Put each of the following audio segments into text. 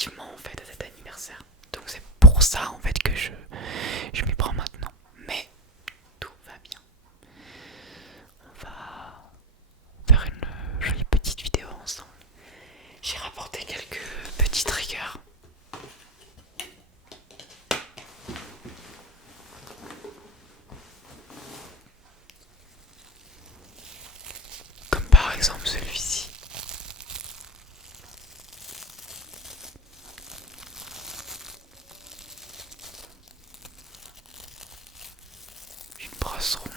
activement en fait à cet anniversaire. Donc c'est pour ça en fait que je m'y prends maintenant. Mais tout va bien. On va faire une jolie petite vidéo ensemble. J'ai rapporté quelques petits triggers. Comme par exemple celui-ci. Une brosse ronde.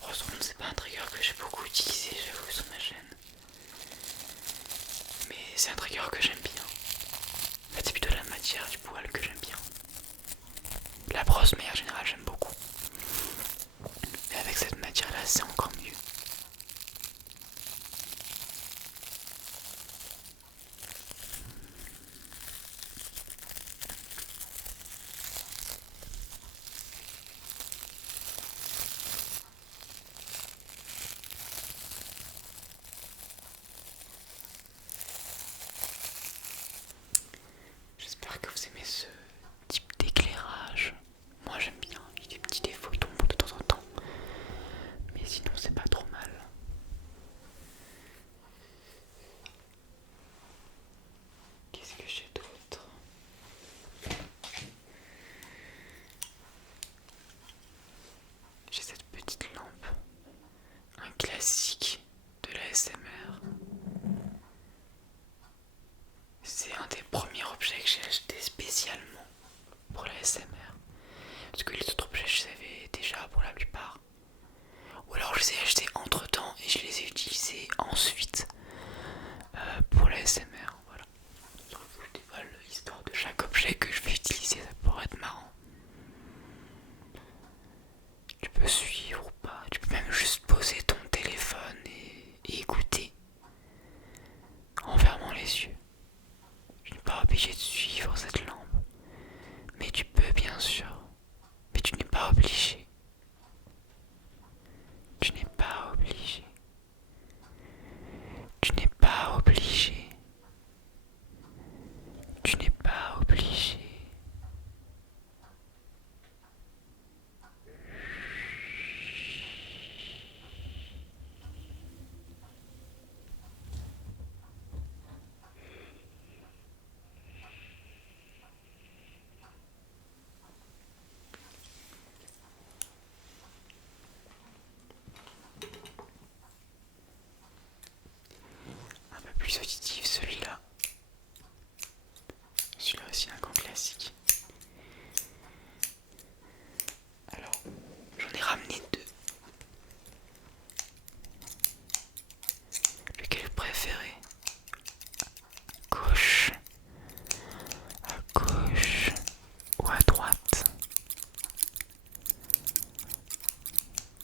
Brosse ronde, c'est pas un trigger que j'ai beaucoup utilisé, j'avoue, sur ma chaîne. Mais c'est un trigger que j'aime bien. En fait, c'est plutôt la matière du poil que j'aime bien. La brosse, mais en général, j'aime beaucoup. Mais avec cette matière-là, c'est encore mieux. J'espère que vous aimez ce type d'éclairage. Moi j'aime bien, il y a des petits défauts qui tombent de temps en temps. Mais sinon c'est pas trop mal. Qu'est-ce que j'ai d'autre? J'ai cette petite lampe. Un classique de la SMR. C'est un des premiers objets que j'ai acheté spécialement pour la SMR. Parce que les autres objets je les avais déjà pour la plupart. Ou alors je les ai achetés entre temps et je les ai utilisés ensuite pour la SMR. Voilà. Donc je dévoile l'histoire de chaque objet que je vais utiliser, ça pourrait être marrant. Tu peux suivre ou pas, tu peux même juste poser ton téléphone et écouter en fermant les yeux. Tu n'es pas obligé de suivre cette lampe, mais tu peux bien sûr, mais tu n'es pas obligé. Tu n'es pas obligé. Tu n'es pas obligé. Tu n'es pas obligé. Un peu plus auditif celui-là. Celui-là aussi un grand classique. Alors, j'en ai ramené deux. Lequel vous préférez? Gauche, à gauche ou à droite?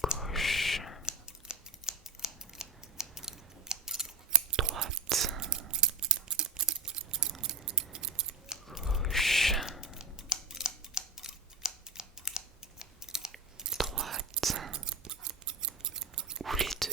Gauche, droite, gauche, droite, ou les deux?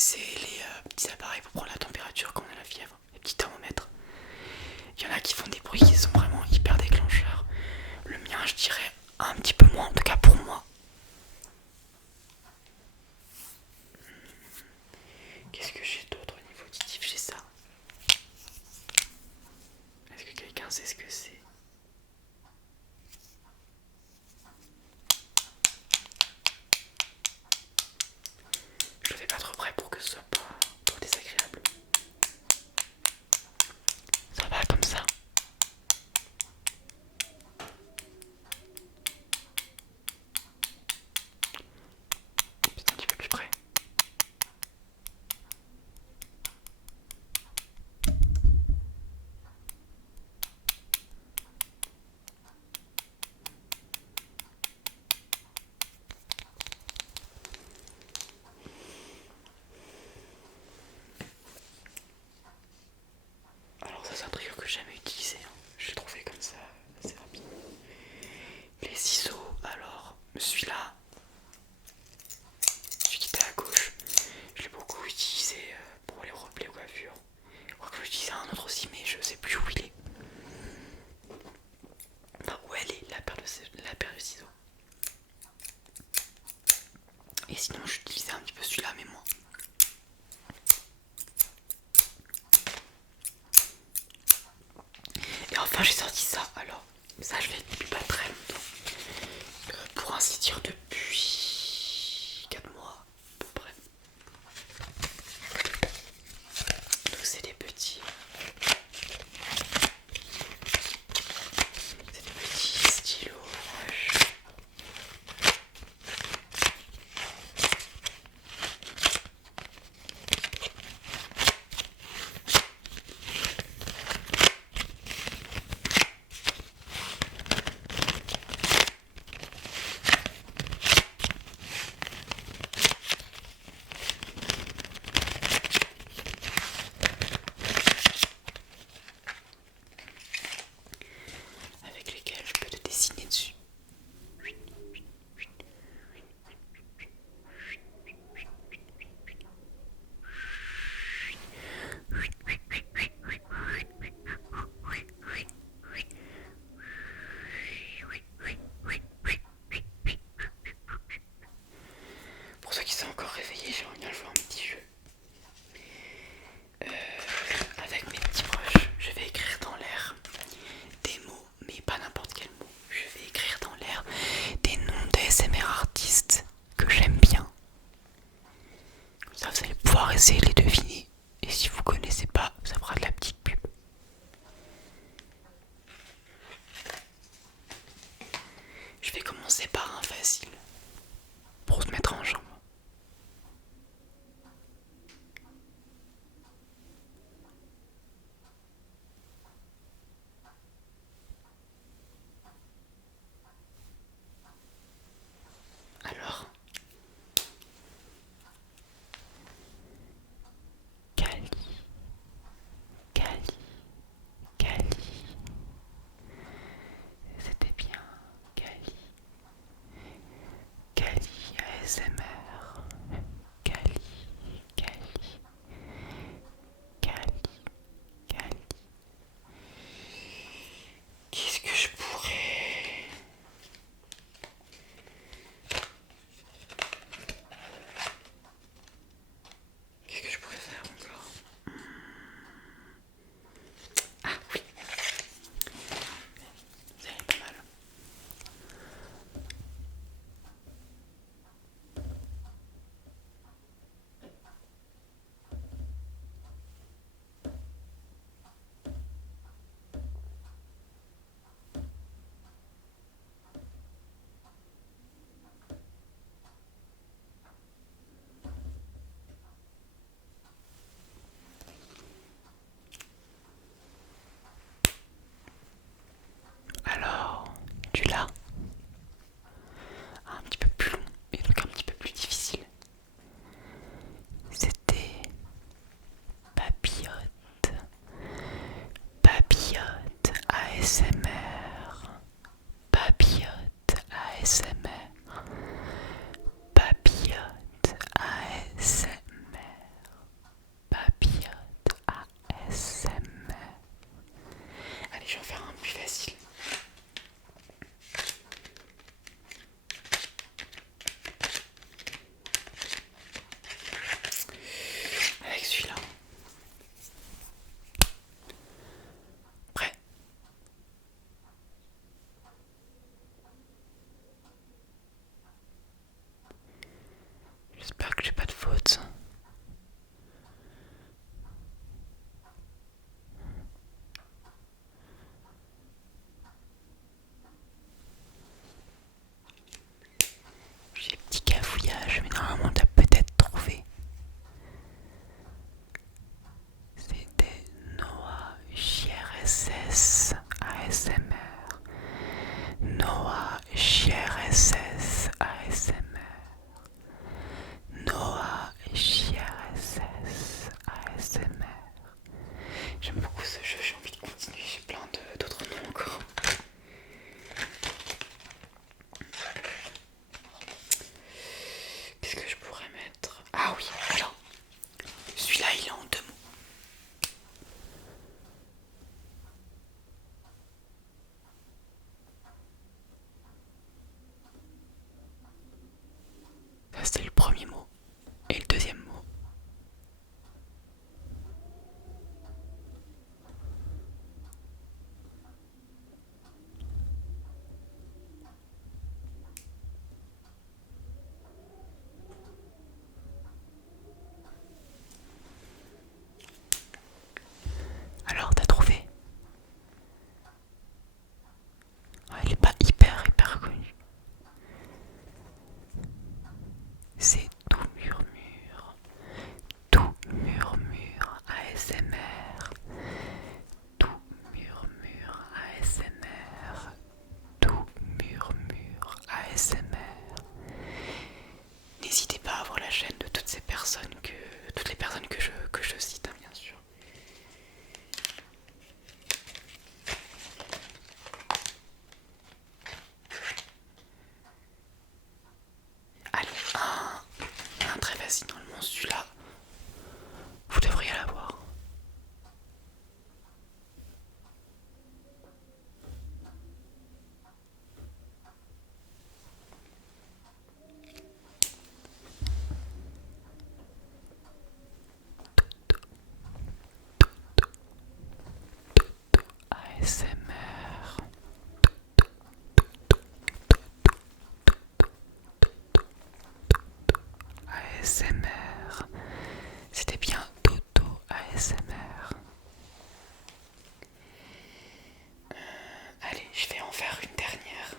c'est les petits appareils pour prendre la température quand on a la fièvre, les petits thermomètres. Il y en a qui font des bruits qui sont vraiment hyper déclencheurs. Le mien, je dirais un petit peu moins, en tout cas pour moi. Qu'est-ce que j'ai d'autre au niveau auditif? J'ai ça. Est-ce que quelqu'un sait ce que c'est? Je le fais pas trop près pour que ce soit pas trop désagréable. Ça va comme ça. Peut-être un petit peu plus près. Alors ça c'est un truc que j'ai jamais utilisé, hein. Je l'ai trouvé comme ça assez rapide. Les ciseaux, alors celui-là, celui qui était à gauche, je l'ai beaucoup utilisé pour les replays aux coiffures. Je crois que je l'utilisais un autre aussi mais je sais plus où il est. Enfin où elle est, la paire de ciseaux. Et sinon j'utilisais un petit peu celui-là mais moins. Et enfin j'ai sorti ça, alors ça je l'ai depuis pas très longtemps. Pour ainsi dire depuis 4 mois à peu près. Donc c'est des petits stylos rouges. Avec lesquels je peux te dessiner dessus. Pour ceux qui sont encore réveillés, j'aimerais bien jouer un petit jeu. Avec mes petits broches, je vais écrire dans l'air des mots, mais pas n'importe quel mot. Je vais écrire dans l'air des noms de SMR artistes que j'aime bien. Comme ça, vous allez pouvoir essayer de les deviner. Et si vous connaissez pas, ça fera de la petite pub. Je vais commencer par un facile pour se mettre en jambe. Alors, Cali, toutes les personnes que je cite, hein, bien sûr. Allez, un très facile normalement, celui-là, vous devriez l'avoir. ASMR. ASMR. C'était bien Toto ASMR. Allez, je vais en faire une dernière.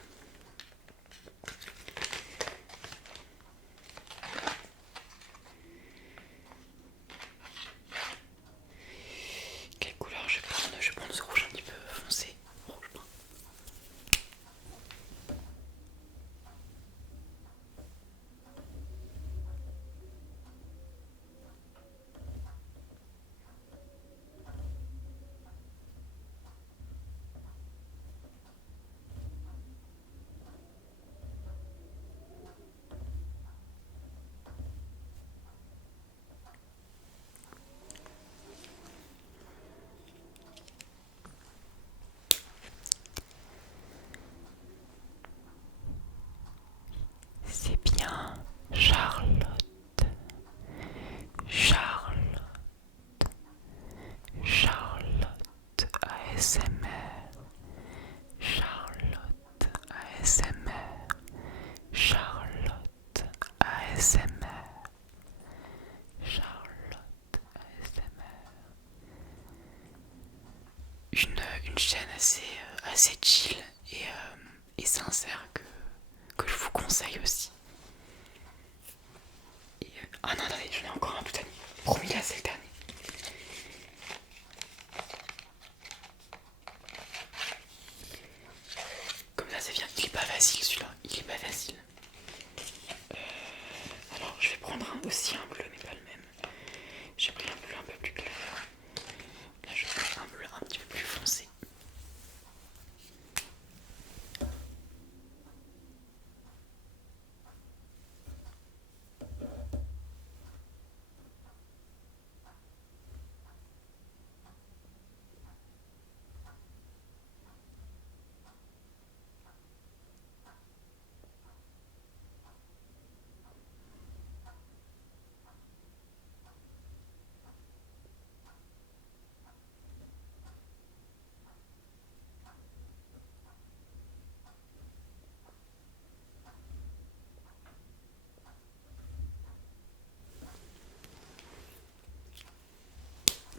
Quelle couleur je prends? Je prends ce rouge un petit peu foncé. Rouge brun. C'est bien Charlotte. Charlotte. Charlotte ASMR. Charlotte ASMR. Charlotte ASMR. Charlotte ASMR. Une chaîne assez chill et sincère que je vous conseille aussi. Ah non, attendez, j'en ai encore un tout dernier. Promis, là, c'est le dernier. Comme ça, c'est bien. Il est pas facile celui-là. Il est pas facile. Alors, je vais prendre aussi un bleu, mais pas le même. J'ai pris un bleu un peu plus clair. Là, je prends un bleu un petit peu plus foncé.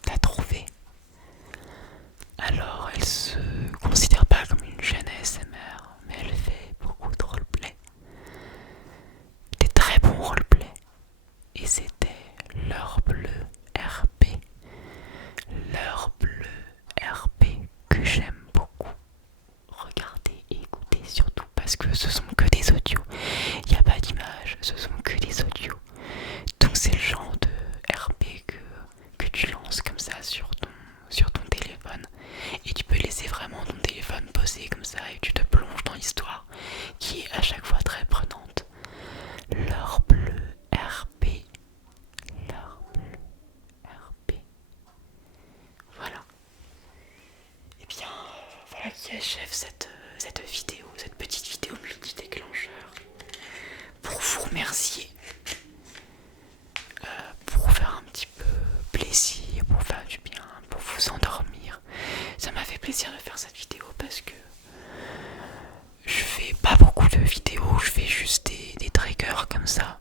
T'as trouvé? Alors, elle se considère pas comme une chaîne ASMR, mais elle fait beaucoup de roleplay. Des très bons roleplay. Et c'était l'heure bleue RP. L'heure bleue RP que j'aime beaucoup. Regardez et écoutez surtout parce que ce sont que des audios. Il n'y a pas d'image, ce sont que des audios. Donc c'est le genre de RP que tu lances comme ça sur ton téléphone. Et tu peux laisser vraiment ton téléphone posé comme ça et tu te plonges dans l'histoire qui est à chaque fois très prenante. L'heure bleue RP. L'heure bleue RP. Voilà. Et bien voilà qui achève cette vidéo, cette petite vidéo multi-déclencheur. Pour vous remercier, pour vous faire un petit peu plaisir, pour faire du bien, pour vous endormir. Ça m'a fait plaisir de faire cette vidéo parce que je fais pas beaucoup de vidéos, je fais juste des triggers comme ça.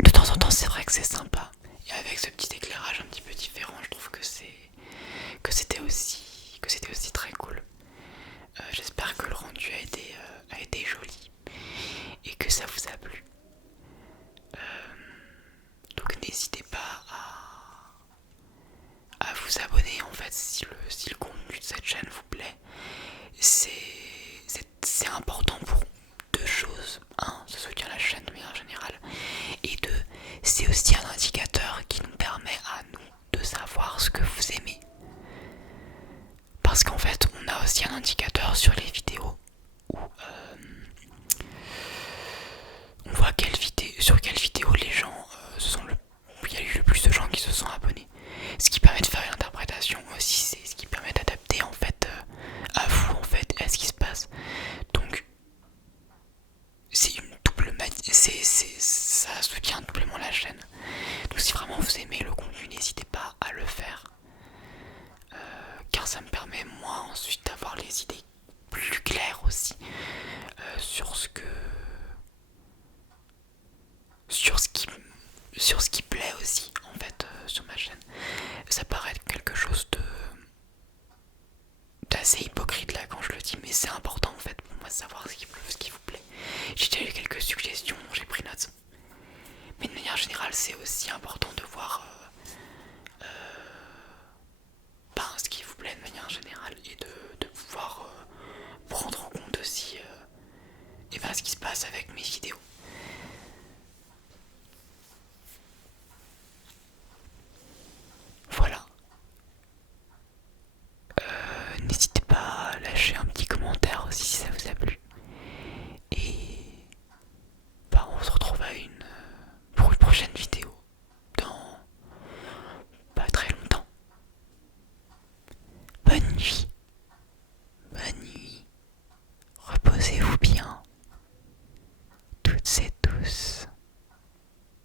De temps en temps, c'est vrai que c'est sympa. Et avec ce petit éclairage un petit peu différent, je trouve que c'était aussi très cool. J'espère que le rendu a été joli et que ça vous a plu. Donc n'hésitez pas à vous abonner en fait si le contenu de cette chaîne vous plaît. C'est important pour deux choses. Un, ça soutient la chaîne de manière générale. Et deux, c'est aussi un indicateur qui nous permet à nous de savoir ce que vous aimez. Parce qu'en fait, on a aussi un indicateur sur les vidéos où on voit sur quelle vidéo les gens il y a eu le plus de gens qui se sont abonnés. Ce qui permet de faire une interprétation aussi, c'est ce qui permet d'adapter en fait à vous en fait, à ce qui se passe. Donc c'est une ça soutient doublement la chaîne. Donc si vraiment vous aimez le contenu, n'hésitez pas à le faire. Car ça me permet moi ensuite d'avoir les idées plus claires aussi sur ce qui plaît aussi en fait sur ma chaîne. Ça paraît être quelque chose d'assez hypocrite là quand je le dis, mais c'est important en fait pour moi de savoir ce qui vous plaît. J'ai déjà eu quelques suggestions, j'ai pris note. Mais de manière générale, c'est aussi important de voir ce qui vous plaît de manière générale et de pouvoir prendre en compte aussi ce qui se passe avec mes vidéos. Voilà. N'hésitez